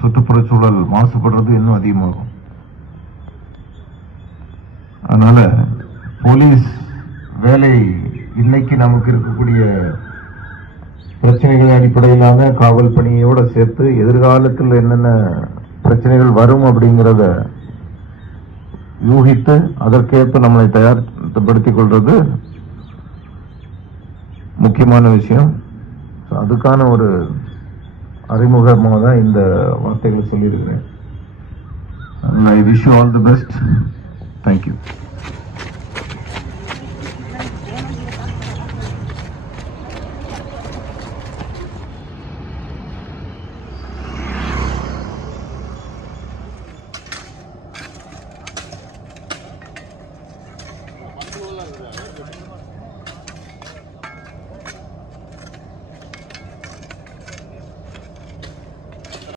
சுற்றுப்புறச்சூழல் மாசுபடுறது இன்னும் அதிகமாகும். அதனால போலீஸ் வேலை இன்னைக்கு நமக்கு இருக்கக்கூடிய பிரச்சனைகளின் அடிப்படையிலான காவல் பணியோட சேர்த்து எதிர்காலத்தில் என்னென்ன பிரச்சனைகள் வரும் அப்படிங்கிறத யூகித்து அதற்கேற்ப நம்மளை தயார்படுத்திக் கொள்றது முக்கியமான விஷயம். அதுக்கான ஒரு அறிமுகமாக தான் இந்த வார்த்தைகளை சொல்லியிருக்கிறேன். I wish you all the best. Thank you.